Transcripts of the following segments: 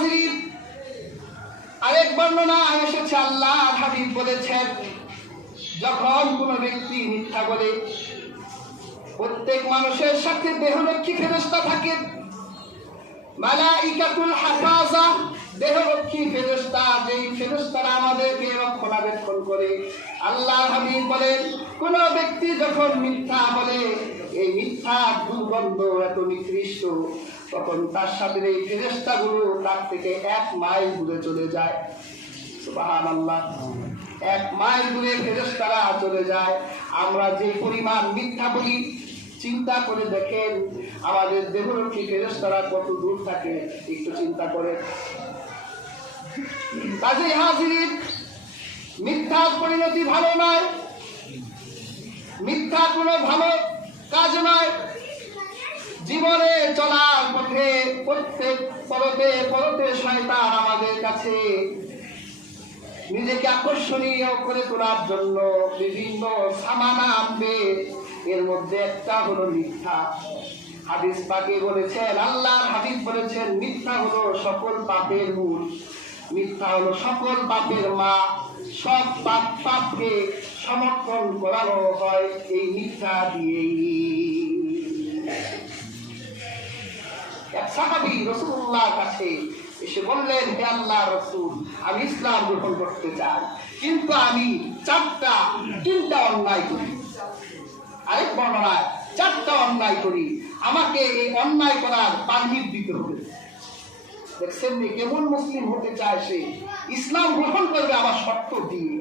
হাজির, আরেক বর্ণনায় এসেছে আল্লাহর হাবিব বলেছেন, যখন কোন ব্যক্তি মিথ্যা বলে, প্রত্যেক মানুষের সাথে দেহরক্ষী ফেরেশতা থাকে, মালাইকাতুল হাফাজা, দেহরক্ষী ফেরেশতা, যেই ফেরেশতারা আমাদেরকে রক্ষণাবেক্ষণ করে। আল্লাহর হাবিব বলেন, কোন ব্যক্তি যখন মিথ্যা বলে, এই মিথ্যা দুর্গন্ধ এত নিকৃষ্ট, তখন তার সাথে এই ফেরেশতাগুলো তার থেকে 1 মাইল দূরে চলে যায়। সুবহানাল্লাহ, 1 মাইল দূরে ফেরেশতারা চলে যায়। আমরা যে পরিমাণ মিথ্যা বলি, চিন্তা করে দেখেন আমাদের দেহরক্ষী ফেরেশতারা কত দূর থাকে, একটু চিন্তা করে। কাজেই হাজির, মিথ্যার পরিণতি ভালো নয়, মিথ্যা কোনো ভালো কাজ নয়। জীবনে চলার পথে প্রত্যেক পরতে পরতে শয়তান আমাদের কাছে নিজেকে আকর্ষণীয় করে তোলার জন্য বিভিন্ন সামানা আনবে। এর মধ্যে একটা হলো মিথ্যা। হাদিস পাকে বলেছেন, আল্লাহর হাবিব বলেছেন, মিথ্যা হলো সকল পাপের মূল, মিথ্যা হলো সকল পাপের মা। সব পাপকে সমর্থন করানো হয় এই মিথ্যা দিয়েই। এক সাহাবী রাসূলুল্লাহর কাছে এসে বললেন, হে আল্লাহর রাসূল, আমি ইসলাম গ্রহণ করতে চাই, কিন্তু আমি 3টা অন্যায় করি। আরেক বর্ণনায় 4টা অন্যায় করি, আমাকে এই অন্যায় করার পারমিট দিতে হবে। দেখছেন কেমন মুসলিম হতে চায় সে, ইসলাম গ্রহণ করবে আমার শর্ত দিয়ে,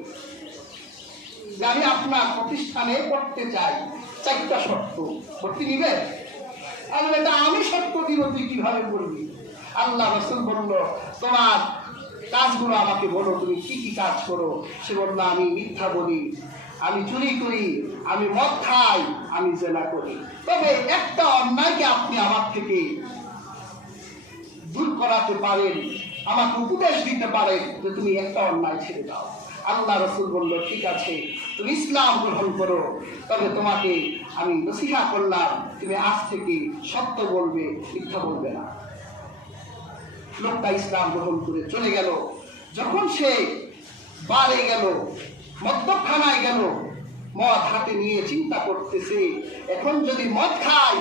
যে আমি আপনার প্রতিষ্ঠানে পড়তে চাই, 4টা শর্ত। ভর্তি নিবে? এটা আমি শর্ত দিব, তুই কিভাবে করবি? আল্লাহ রাসূল বলল, তোমার কাজগুলো আমাকে বলো, তুমি কি কি কাজ করো? সে বলল, আমি মিথ্যা বলি, আমি চুরি করি, আমি মদ খাই, আমি জেনা করি। তবে একটা অন্যায়কে আপনি আমার থেকে দূর করাতে পারেন, আমাকে উপদেশ দিতে পারেন যে তুমি একটা অন্যায় ছেড়ে দাও। আল্লাহ রাসূল বলল, ঠিক আছে, তুমি ইসলাম গ্রহণ করো, তবে তোমাকে আমি নসিহত করলাম, তুমি আজ থেকে সত্য বলবে, মিথ্যা বলবে না। লোকটা ইসলাম গ্রহণ করে চলে গেল। যখন সে বারে গেল, মদ্যখানায় গেল, মদ হাতে নিয়ে চিন্তা করতেছে, এখন যদি মদ খাই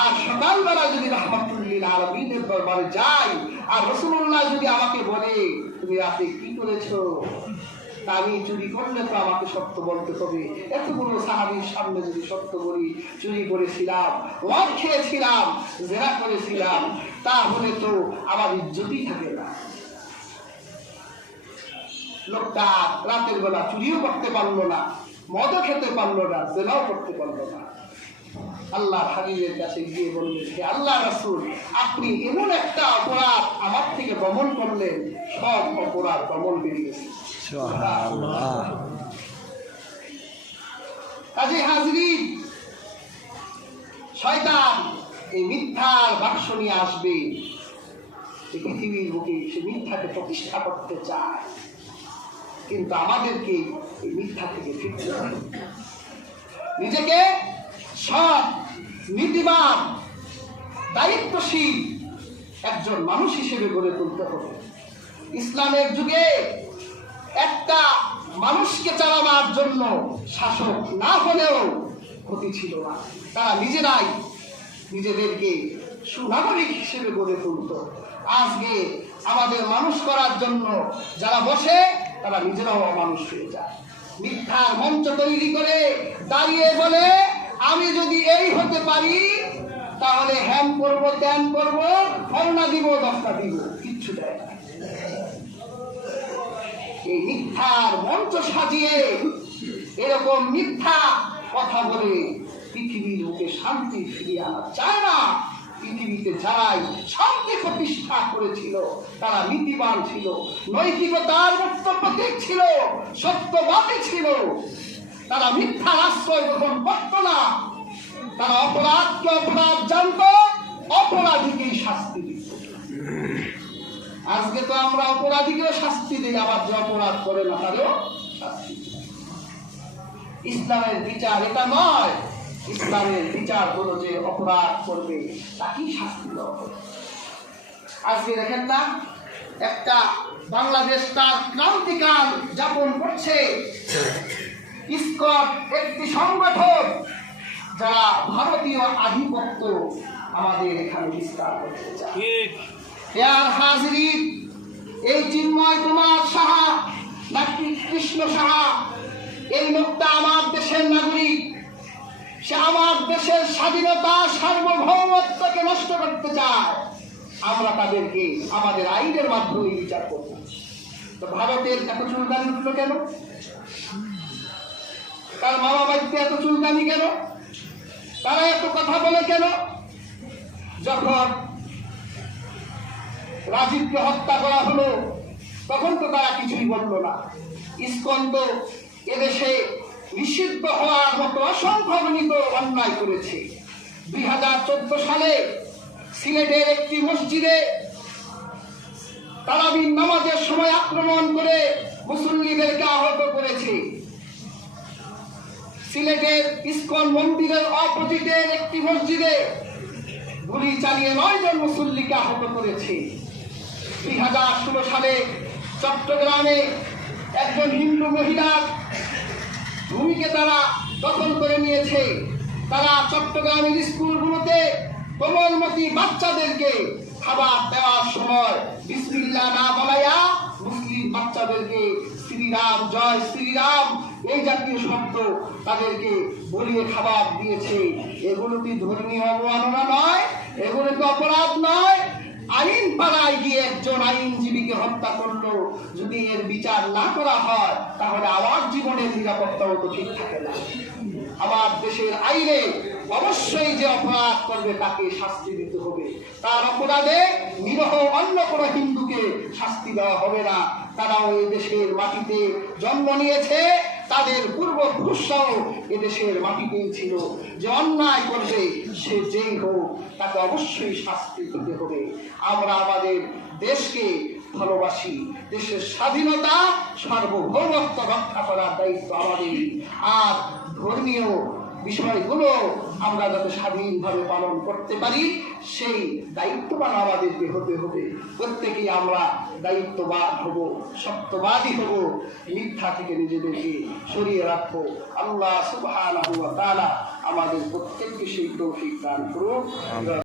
আর সকালবেলা যদি রাহমাতুল্লিল আলামিনের দরবারে যাই আর রাসূলুল্লাহ যদি আমাকে বলে, তুমি রাতে কি করেছো, তা আমি চুরি করলে তো আমাকে সত্য বলতে হবে। এতগুলো সাহাবীর সামনে যদি সত্য বলি, চুরি করেছিলাম, মদ খেয়েছিলাম, জেনা করেছিলাম, তাহলে তো আমার ইজ্জতই থাকে না। লোকটা রাতের বেলা চুরিও করতে পারলো না, মদও খেতে পারলো না, জেনাও করতে পারলো না। আল্লাহর হাবিবের কাছে গিয়ে বললেন, হে আল্লাহর রাসূল, আপনি এমন একটা অপরাধ আমার থেকে দমন করলেন, সব অপরাধ দমন বেরিয়েছে। সুবহানাল্লাহ। কাজে হাজরিন, শয়তান এই মিথ্যার বাক্স নিয়ে আসবে, এই পৃথিবীর বুকে সে মিথ্যাকে প্রতিষ্ঠা করতে চায়, কিন্তু আমাদেরকে এই মিথ্যা থেকে ফিরতে হবে, নিজেকে সৎ, নীতিবান, দায়িত্বশীল একজন মানুষ হিসেবে গড়ে তুলতে হবে। ইসলামের যুগে একটা মানুষকে চালাবার জন্য শাসক না হলেও ক্ষতি ছিল না, তারা নিজেরাই নিজেদেরকে সুনাগরিক হিসেবে গড়ে তুলত। আজকে আমাদের মানুষ করার জন্য যারা বসে, তারা নিজেরাও অমানুষ হয়ে যায়। মিথ্যার মঞ্চ তৈরি করে দাঁড়িয়ে বলে, আমি যদি এই হতে পারি তাহলে হ্যান করবো, ত্যান করবো, ফলনা দিব, দশটা দিব, কিচ্ছু দেয় না। এই মিথ্যার মঞ্চ সাজিয়ে এরকম মিথ্যা কথা বলে পৃথিবীর বুকে শান্তি ফিরিয়ে আনা চায় না। পৃথিবীতে যারাই শান্তি প্রতিষ্ঠা করেছিল তারা নীতিবান ছিল, নৈতিকতার প্রতীক ছিল, সত্যবাদী ছিল। তারা মিথ্যার আশ্রয় গ্রহণ করত না, তারা অপরাধকে অপরাধ জানত, অপরাধীকেই শাস্তি দিত। আজকে তো আমরা অপরাধীকেও শাস্তি দিই, আবার যে অপরাধ করে না তারও শাস্তি দিই। ইসলামের বিচার এটা নয়। ইসলামের বিচার হলো যে অপরাধ করবে তাকেই শাস্তি দেওয়া হবে। আজকে দেখেন না, একটা বাংলাদেশ তার ক্রান্তিকাল যাপন করছে। ইসকন একটি সংগঠন যারা ভারতীয় আধিপত্য আমাদের এখানে বিস্তার করতে চায়। এর হাজির এই চিন্ময় কুমার সাহা নাকি কৃষ্ণ সাহা, এই লোকটা আমার দেশের নাগরিক। সে আমার দেশের স্বাধীনতা সার্বভৌমত্বকে নষ্ট করতে চায়। আমরা তাদেরকে আমাদের আইনের মাধ্যমে বিচার করব। তো ভারতের এত চুলকানি উঠলো কেন? তার মামা বাড়িতে এত চুলকানি কেন? তারা এত কথা বলে কেন? যখন রাজীবকে হত্যা করা হলো তখন তো তারা কিছুই বলল না। ইসকন তো এদেশে নিষিদ্ধ হওয়ার মতো অসংখ্য গণিত অন্যায় করেছে। 2014 সালে সিলেটের একটি মসজিদে তারাবির নামাজের সময় আক্রমণ করে মুসল্লিদেরকে আহত করেছে। সিলেটের ইসকন মন্দিরের অপোজিটের একটি মসজিদে গুলি চালিয়ে 9 জন মুসল্লিকে আহত করেছে। 2016 সালে চট্টগ্রামে একজন হিন্দু মহিলার ভূমিকে তারা দখল করে নিয়েছে। তারা চট্টগ্রামের স্কুলগুলোতে কোমলমতি বাচ্চাদেরকে খাবার দেওয়ার সময় বিসমিল্লাহ না বলাইয়া মুসলিম বাচ্চাদেরকে শ্রীরাম জয় শ্রীরাম এই জাতীয় শব্দ তাদেরকে বলিয়ে খাবার দিয়েছে। এগুলো কি ধর্মীয় অবমাননা নয়? এগুলো কি অপরাধ নয়? আইন পাড়ায় গিয়ে একজন আইনজীবীকে হত্যা করলো, যদি এর বিচার না করা হয় তাহলে আমার জীবনের নিরাপত্তাও তো ঠিক থাকে না। আমার দেশের আইনে অবশ্যই যে অপরাধ করবে তাকে শাস্তি দিতে হবে। তার অপরাধে নিরহ অন্য কোনো হিন্দুকে শাস্তি দেওয়া হবে না। তারাও এই দেশের মাটিতে জন্ম নিয়েছে, তাদের পূর্বপুরুষরাও এদেশের মাটিতেই ছিল। যে অন্যায় করবে সে যেই হোক তাকে অবশ্যই শাস্তি দিতে হবে। আমরা আমাদের দেশকে ভালোবাসি, দেশের স্বাধীনতা সার্বভৌমত্ব রক্ষা করার দায়িত্ব আমাদের। আর ধর্মীয় বিষয়গুলো আমরা যাতে স্বাধীনভাবে পালন করতে পারি সেই দায়িত্ববান আমাদেরকে হতে হবে। প্রত্যেকেই আমরা দায়িত্ববান হব, সত্যবাদী হব, মিথ্যা থেকে নিজেদেরকে সরিয়ে রাখবো। আল্লাহ সুবহানাহু ওয়া তাআলা আমাদের প্রত্যেককে সেই তৌফিক দান করুন।